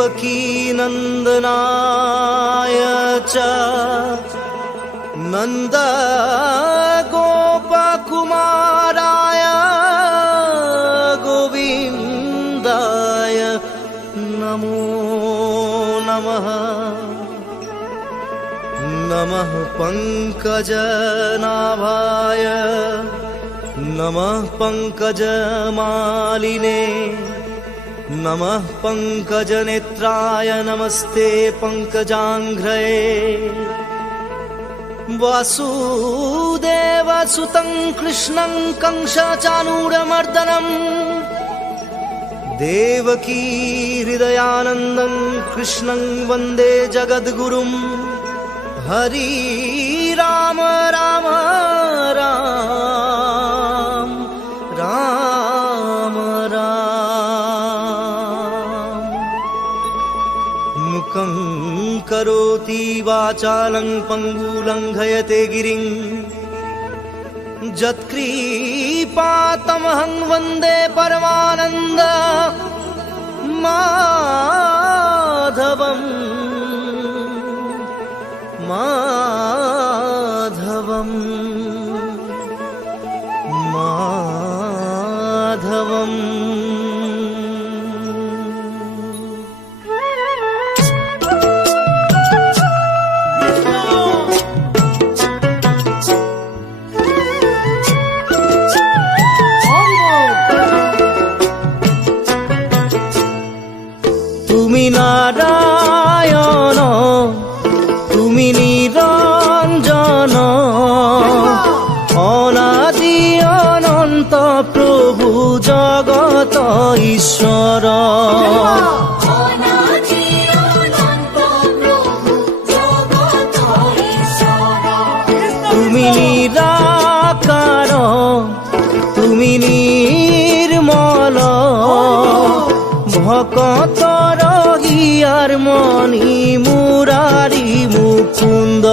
देवकी नंदनाय च नंद गोपकुमाराय गोविंदाय नमो नमः। नमः पंकजनाभाय नमः पंकजमालिने नमः पंकजनेत्राय नमस्ते पंकजांघ्रये। वासुदेवसुतं कृष्णं कंसचाणूरमर्दनं देवकी हृदयानन्दं कृष्णं वन्दे जगद्गुरुं। हरि राम राम राम राम राम। मुखं करोति वाचालं पङ्गुलङ्घयते गिरिं यत्कृपातमहं वन्दे परमानन्द माधवम् माधवम् माधवम्। তুমি নারায়ণ তুমি নিরঞ্জন অনাদি অনন্ত প্রভু জগত ঈশ্বর। তুমি নিরাকার তুমি নির্মল ভকতর হিয়ার মণি মুরারি মুকুন্দ।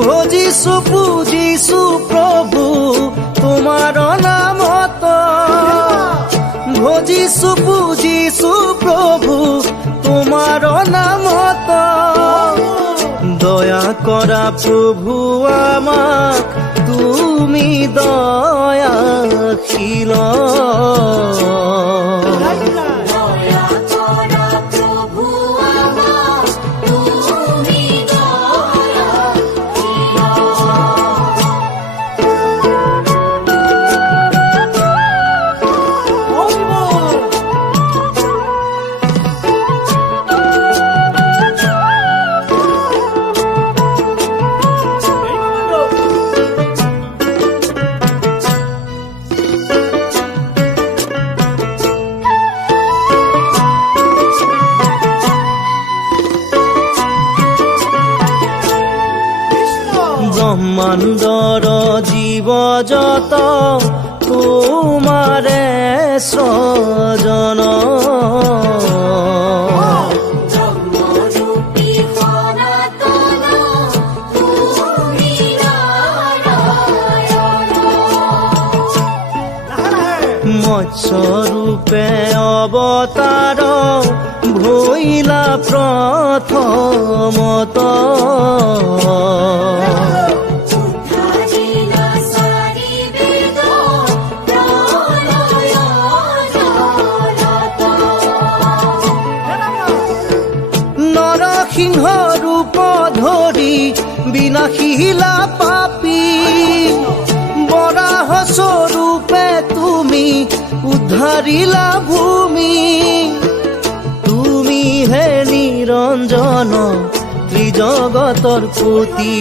ভজিছু পূজিছু প্রভু তোমার নামত ভজিছু পূজিছু প্রভু তোমার নামত। দয়া করা প্রভু আমাক তুমি দয়াশীল। ব্রহ্মাণ্ডর জীব যত তোমারে সৃজন। মৎস্যরূপে অবতার ভইলা প্রথমত। নরসিংহ রূপ ধরি বিনাশীলা পাপী বরাহ স্বরূপে তুমি উদ্ধারিলা ভূমি। তুমি হে নিরঞ্জন ত্রিজগতর পতি।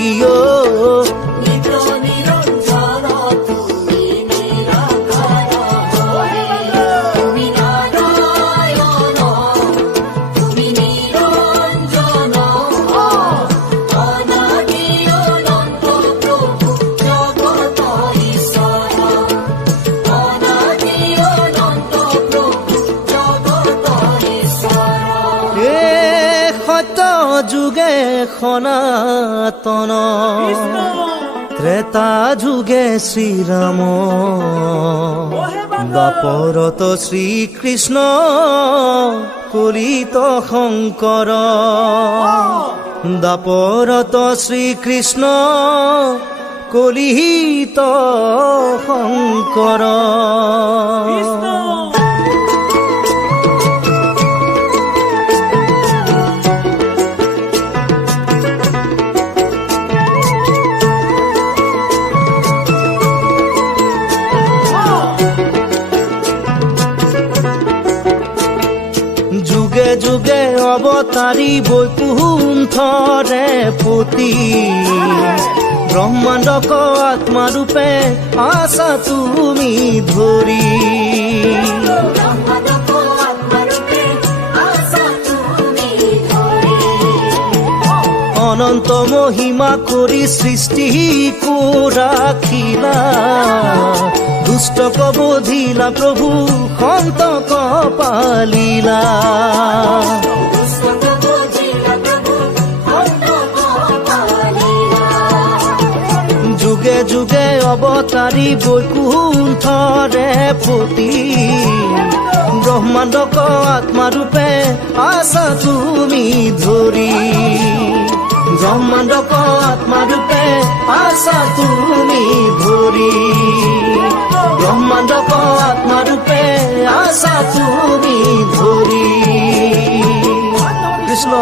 যুগে সনাতন ত্রেতা যুগে শ্রীরাম দ্বাপরত শ্রীকৃষ্ণ কলিত শঙ্কৰ দ্বাপরত শ্রীকৃষ্ণ কলিত শঙ্কৰ যুগে যুগে অবতাৰী বৈকুণ্ঠৰে পতি ব্ৰহ্মাণ্ডক আত্মাৰূপে আছা তুমি ধৰি অনন্ত মহিমা কৰি সৃষ্টি ৰাখিলা দুষ্ট প্ৰবোধিলা প্ৰভু সন্তক পালিলা যুগে যুগে অবতাৰী বৈকুণ্ঠৰে পতি ব্ৰহ্মাণ্ডক আত্মাৰূপে আছা তুমি ধৰি ব্ৰহ্মাণ্ডক আত্মাৰূপে আছা তুমি ধৰি ব্ৰহ্মাণ্ডক আত্মাৰূপে আছা তুমি ধৰি কৃষ্ণ।